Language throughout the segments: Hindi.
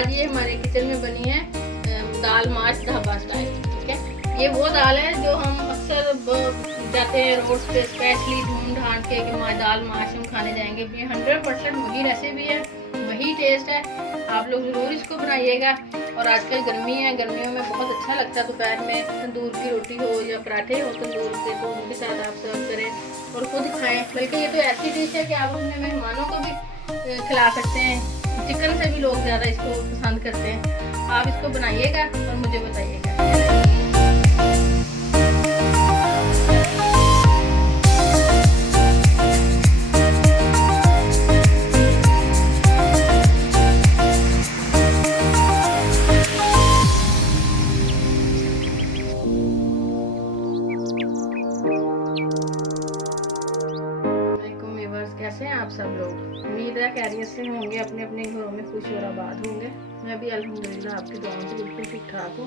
आज ये हमारे किचन में बनी है दाल माश ढाबा स्टाइल। ठीक है, ये वो दाल है जो हम अक्सर जाते हैं रोड पे स्पेशली ढूंढ ढांड के कि दाल माश हम खाने जाएंगे। ये 100% वही रेसिपी है, वही टेस्ट है। आप लोग ज़रूर इसको बनाइएगा। और आजकल गर्मी है, गर्मियों में बहुत अच्छा लगता है दोपहर में तंदूर की रोटी हो या पराठे हो तंदूर के, तो उनके साथ आप सर्व करें और खुद खाएं। बल्कि ये तो ऐसी डिश है कि आप अपने मेहमानों को भी खिला सकते हैं। चिकन से भी लोग ज़्यादा इसको पसंद करते हैं। आप इसको बनाइएगा और मुझे बताइएगा। कैसे हैं आप सब लोग? उम्मीद है खैरियत से होंगे, अपने अपने घरों में खुश और आबाद होंगे। मैं भी अल्हम्दुलिल्लाह आपकी दुआओं से बिल्कुल ठीक ठाक हूँ।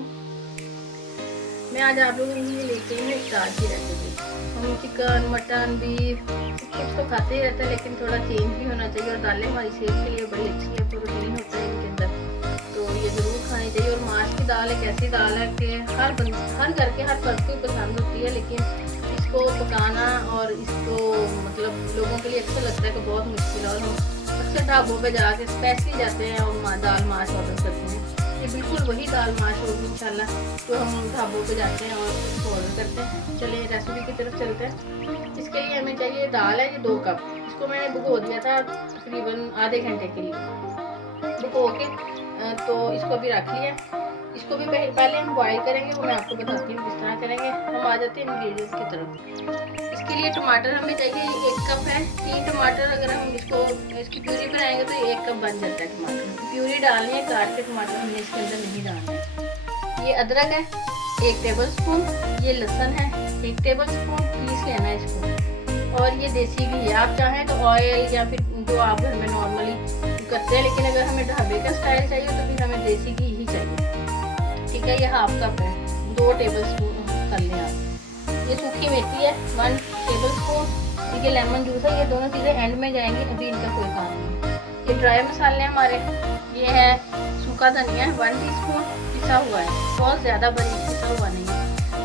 मैं आज आप लोगों के लिए लेके आई हूँ इफ्तार की रेसिपी। हम चिकन मटन बीफ कुछ तो खाते ही रहते हैं, लेकिन थोड़ा चेंज भी होना चाहिए। और दालें हमारी सेहत के लिए बड़ी अच्छी है, प्रोटीन होता है इनके अंदर, तो ये ज़रूर खानी चाहिए। और माश की दाल एक ऐसी दाल है कि हर घर के हर फर्द को पसंद होती है, लेकिन इसको पकाना और इसको मतलब लोगों के लिए अच्छा लगता है कि बहुत मुश्किल है। और हम अक्सर ढाबों पे जाके स्पेशली जाते हैं और दाल माश ऑर्डर करते हैं। ये बिल्कुल वही दाल माश होगी इंशाल्लाह जो हम ढाबों पे जाते हैं और उसको ऑर्डर करते हैं। चलिए रेसिपी की तरफ चलते हैं। इसके लिए हमें चाहिए दाल है, ये 2 कप। इसको मैंने भिगो दिया था तकरीबन आधे घंटे के लिए भिगो के, तो इसको भी रख लिया। इसको भी पहले हम बॉईल करेंगे, वो मैं आपको बताती हूँ किस तरह करेंगे। हम आ जाते हैं इंग्रेडिएंट्स की तरफ। इसके लिए टमाटर हमें चाहिए 1 कप है। 3 टमाटर अगर हम इसकी प्यूरी बनाएंगे तो 1 कप बन जाता है टमाटर। प्यूरी डालनी है, काट के टमाटर हमने इसके अंदर नहीं डालना है। ये अदरक है 1 टेबल स्पून, ये लहसुन है 1 टेबल स्पून, पीस लेना है इसको। और ये देसी घी, आप चाहें तो ऑयल या फिर जो आप घर में नॉर्मली करते हैं, लेकिन अगर हमें ढाबे का स्टाइल चाहिए तो फिर हमें देसी घी ही चाहिए। ठीक है, ये हाफ कप है, 2 टेबल स्पून कर लें आप। ये सूखी मेथी है 1 टेबल स्पून, ठीक है, लेमन जूस है। ये दोनों चीज़ें एंड में जाएंगी, अभी इनका कोई काम नहीं। ये ड्राई मसाले हैं हमारे। ये है सूखा धनिया 1 टीस्पून पिसा हुआ है, बहुत ज़्यादा बारीक पिसा हुआ नहीं है।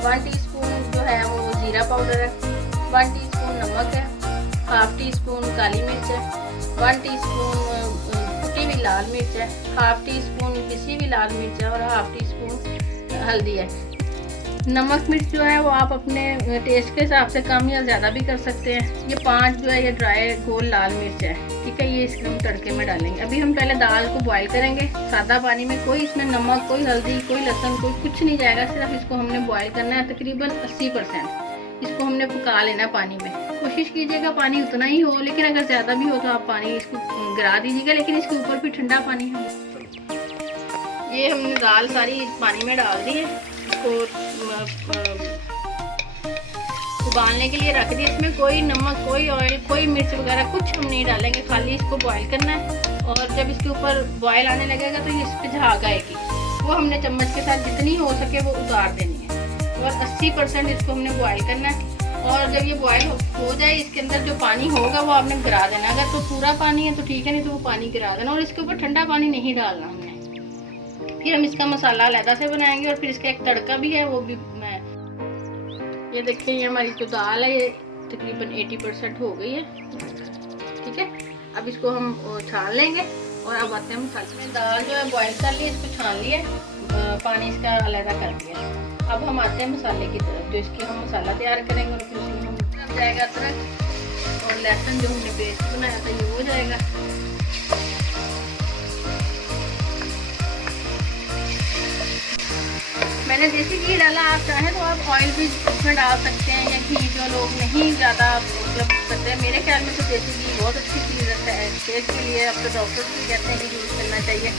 1 टीस्पून जो है वो ज़ीरा पाउडर है। 1 टीस्पून नमक है। हाफ टी स्पून काली मिर्च है। 1 टीस्पून कुटी हुई लाल मिर्च है। हाफ टी स्पून पिसी हुई लाल मिर्च है और हाफ टी स्पून हल्दी है। नमक मिर्च जो है वो आप अपने टेस्ट के हिसाब से कम या ज़्यादा भी कर सकते हैं। ये 5 जो है ये ड्राई गोल लाल मिर्च है। ठीक है, ये इसमें हम तड़के में डालेंगे। अभी हम पहले दाल को बॉईल करेंगे सादा पानी में, कोई इसमें नमक, कोई हल्दी, कोई लहसुन, कोई कुछ नहीं जाएगा। सिर्फ इसको हमने बॉईल करना है तकरीबन 80%। इसको हमने पका लेना है पानी में। कोशिश कीजिएगा पानी उतना ही हो, लेकिन अगर ज़्यादा भी हो तो आप पानी इसको गिरा दीजिएगा, लेकिन इसके ऊपर भी ठंडा पानी है। ये हमने दाल सारी पानी में डाल दी है, इसको उबालने के लिए रख दिया। इसमें कोई नमक, कोई ऑयल, कोई मिर्च वगैरह कुछ हम नहीं डालेंगे, खाली इसको बॉईल करना है। और जब इसके ऊपर बॉईल आने लगेगा तो इस पर झाग आएगी, वो हमने चम्मच के साथ जितनी हो सके वो उतार देनी है। और 80% इसको हमने बॉईल करना है। और जब ये बॉईल हो जाए, इसके अंदर जो पानी होगा वो आपने गिरा देना। अगर तो पूरा पानी है तो ठीक है, नहीं तो वो पानी गिरा देना। और इसके ऊपर ठंडा पानी नहीं डालना हमने। फिर हम इसका मसाला अलग से बनाएंगे और फिर इसका एक तड़का भी है, वो भी मैं ये देखिए। ये हमारी जो दाल है ये तकरीबन 80% हो गई है। ठीक है, अब इसको हम छान लेंगे और अब आते हैं मसाले में। दाल जो है बॉईल कर ली, इसको छान लिया, पानी इसका अलग कर दिया। अब हम आते हैं मसाले की तरफ, जो इसके हम मसाला तैयार करेंगे। और फिर उसमें हम जाएगा अदरक और लहसुन जो हमने पेस्ट बनाया था ये हो जाएगा। मैंने देसी घी डाला, आप चाहें तो आप ऑयल भी उसमें डाल सकते हैं या घी, जो लोग नहीं ज़्यादा मतलब करते हैं। मेरे ख्याल में तो देसी घी बहुत अच्छी चीज़ है सेहत के लिए। अब तो डॉक्टर भी कहते हैं कि यूज़ करना चाहिए।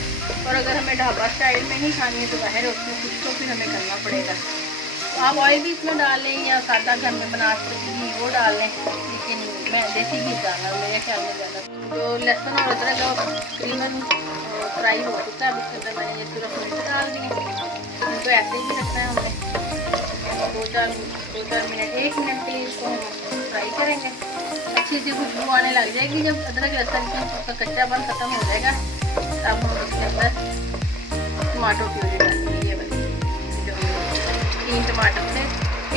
और अगर हमें ढाबा स्टाइल में ही खानी है तो बाहर उसमें कुछ तो फिर हमें करना पड़ेगा। तो आप ऑयल भी इसमें डाल लें या सादा घर में बना सकते घी वो डाल लें, लेकिन मैं देसी घी डालना मेरे ख्याल में ज़्यादा। तो लहसुन और अदरक तकरीबन फ्राई हो चुका है। अब इसके अंदर मैंने ये सिर्फ मिर्च डाल दी है, इनको ऐसे ही रखना है हमने। 2-4 मिनट, 1 मिनट के लिए इसको हम फ्राई करेंगे। अच्छी सी खुशबू आने लग जाएगी। जब अदरक लहसुन का कच्चापन ख़त्म हो जाएगा तब हम इसके अंदर टमाटो प्यूरी डालेंगे, ये वाली जो 3 टमाटर थे।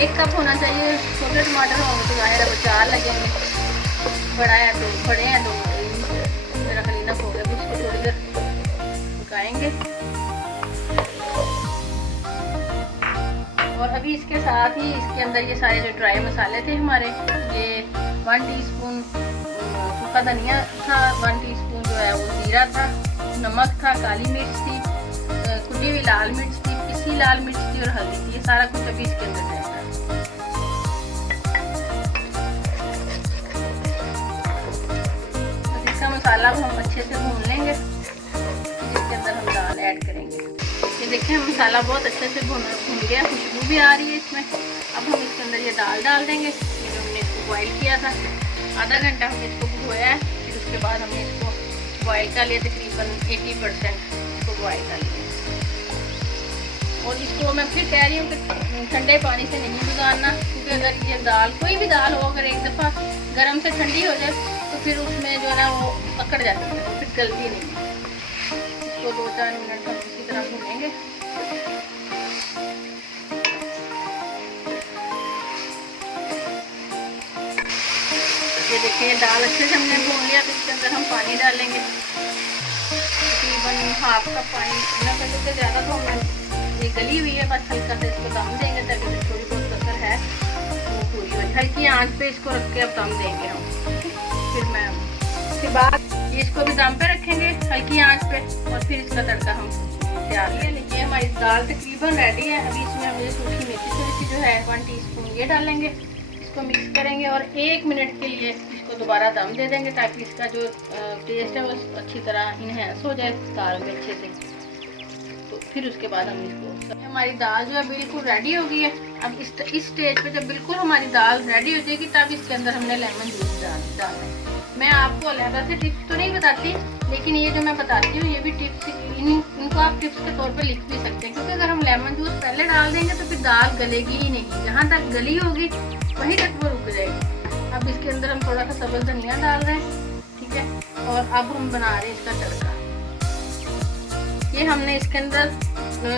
1 कप होना चाहिए, छोटे टमाटर होंगे तो ज़ाहिर है वो 4 लगेंगे, बड़ा है तो बड़े हैं 2 मेरा खलीना हो गया। फिर इसको थोड़ी देर पकाएंगे और अभी इसके साथ ही इसके अंदर ये सारे जो ड्राई मसाले थे हमारे, ये 1 टीस्पून सूखा धनिया था, 1 टीस्पून जो है वो जीरा था, नमक था, काली मिर्च थी, कुटी हुई लाल मिर्च थी, पिसी लाल मिर्च थी और हल्दी थी। ये सारा कुछ अभी इसके अंदर जाएगा। तो इसका मसाला को हम अच्छे से भून लेंगे, इसके अंदर हम दाल ऐड करेंगे। ये देखें मसाला बहुत अच्छे से भून गया, खुशबू भी आ रही है इसमें। अब हम इसके अंदर ये दाल डाल देंगे, ये जो हमने इसको बॉईल किया था, आधा घंटा हमने इसको भिगोया है। फिर उसके बाद हमने इसको बॉईल कर लिया, तकरीबन 80% इसको बॉईल कर लिया। और इसको मैं फिर कह रही हूँ कि ठंडे पानी से नहीं भिगाना, क्योंकि अगर ये दाल कोई भी दाल हो अगर एक दफ़ा गर्म से ठंडी हो जाए तो फिर उसमें जो है ना वो पकड़ जाती है, तो फिर गलती नहीं है। इसको 2-4 मिनट हम इसी तरह भूनेंगे। ये देखिए दाल अच्छे से हमने भून लिया। तो इसके अंदर हम पानी डालेंगे, तकरीबन हाफ कप पानी ना कर सकते, ज़्यादा तो हमने ये गली हुई है, बस हल्का से इसको दम देंगे ताकि जो थोड़ी बहुत कसर है वो पूरी हो जाए। हल्की आंच पे इसको रख के अब दम देंगे हम। फिर बाद इसको भी दम पे रखेंगे हल्की आंच पे और फिर इसका तड़का हम तैयार ले लीजिए। हमारी दाल तकरीबन रेडी है। अभी इसमें हम ये सूखी मेथी थोड़ी सी जो है 1 टीस्पून ये डालेंगे, इसको मिक्स करेंगे और 1 मिनट के लिए इसको दोबारा दम दे देंगे ताकि इसका जो टेस्ट है वो अच्छी तरह इन्हेंस हो जाए दाल में अच्छे से। तो फिर उसके बाद हम इसको, हमारी दाल जो है बिल्कुल रेडी हो गई है। अब इस स्टेज पे जब बिल्कुल हमारी दाल रेडी हो जाएगी तब इसके अंदर हमने लेमन जूस डालना है। मैं आपको अलग से टिप्स तो नहीं बताती, लेकिन ये जो मैं बताती हूँ ये भी टिप्स, इनको आप टिप्स के तौर पे लिख भी सकते हैं, क्योंकि अगर हम लेमन जूस पहले डाल देंगे तो फिर दाल गलेगी ही नहीं, जहाँ तक गली होगी वहीं तक वो रुक जाएगी। अब इसके अंदर हम थोड़ा सा सब्ज़ धनिया डाल रहे हैं, ठीक है। और अब हम बना रहे हैं इसका तड़का। ये हमने इसके अंदर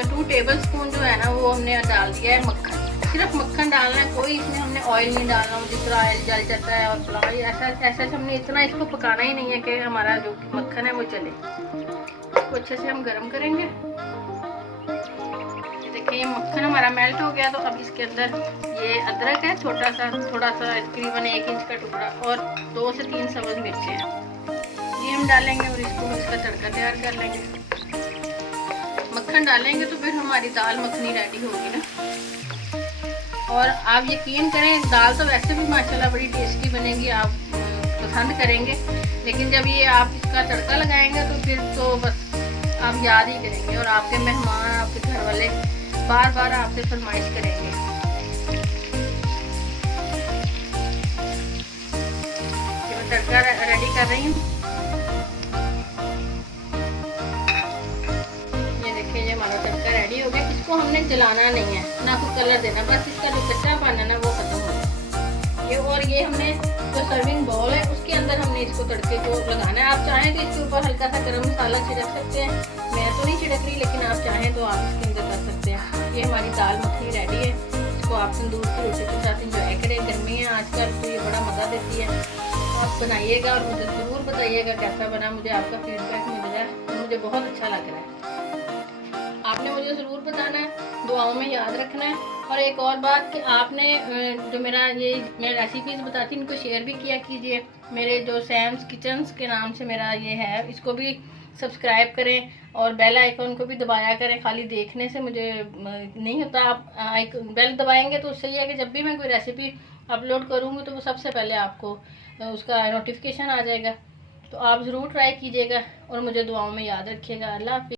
2 टेबलस्पून जो है ना वो हमने डाल दिया है मक्खन। सिर्फ मक्खन डालना है, कोई इसमें हमने ऑयल नहीं डालना, जिस तरह ऑयल जल जाता है और फ्लावर ऐसा हमने इतना इसको पकाना ही नहीं है कि हमारा जो मक्खन है वो चले। इसको अच्छे से हम गर्म करेंगे। ये देखिए ये मक्खन हमारा मेल्ट हो गया। तो अब इसके अंदर ये अदरक है छोटा सा, थोड़ा सा तकरीबन 1 इंच का टुकड़ा और 2 से 3 सब्ज़ मिर्चें हैं, ये हम डालेंगे और इसको इसका तड़का तैयार कर लेंगे। मक्खन डालेंगे तो फिर हमारी दाल मखनी रेडी होगी ना। और आप यकीन करें दाल तो वैसे भी माशाल्लाह बड़ी टेस्टी बनेगी, आप पसंद करेंगे, लेकिन जब ये आप इसका तड़का लगाएंगे तो फिर तो बस आप याद ही करेंगे और आपके मेहमान, आपके घर वाले बार बार आपसे फरमाइश करेंगे। मैं तड़का रेडी कर रही हूँ। ये हमारा तड़का रेडी हो गया। इसको हमने जलाना नहीं है, ना कोई कलर देना, बस इसका जो कच्चापन है ना वो खत्म हो जाए। ये और ये हमने जो सर्विंग बाउल है उसके अंदर हमने इसको तड़के को लगाना है। आप चाहें तो इसके ऊपर हल्का सा गरम मसाला छिड़क सकते हैं, मैं तो नहीं छिड़क रही, लेकिन आप चाहें तो आप इसके अंदर कर सकते हैं। ये हमारी दाल मखनी रेडी है। इसको आप तंदूर की रोटी के साथ इंजॉय करें। गर्मी है आजकल तो ये बड़ा मज़ा देती है। आप बनाइएगा और मुझे ज़रूर बताइएगा कैसा बना, मुझे आपका फीडबैक मिल रहा है, मुझे बहुत अच्छा लग रहा है। आपने मुझे ज़रूर बताना है, दुआओं में याद रखना है। और एक और बात कि आपने जो मैं रेसिपीज़ बताती हूँ इनको शेयर भी किया कीजिए। मेरे जो सैम्स किचन्स के नाम से मेरा ये है, इसको भी सब्सक्राइब करें और बेल आइकन को भी दबाया करें। खाली देखने से मुझे नहीं होता, आप बेल दबाएंगे तो उससे ये है कि जब भी मैं कोई रेसिपी अपलोड करूँगी तो वो सबसे पहले आपको उसका नोटिफिकेशन आ जाएगा। तो आप ज़रूर ट्राई कीजिएगा और मुझे दुआओं में याद रखिएगा। अल्लाह हाफ़िज़।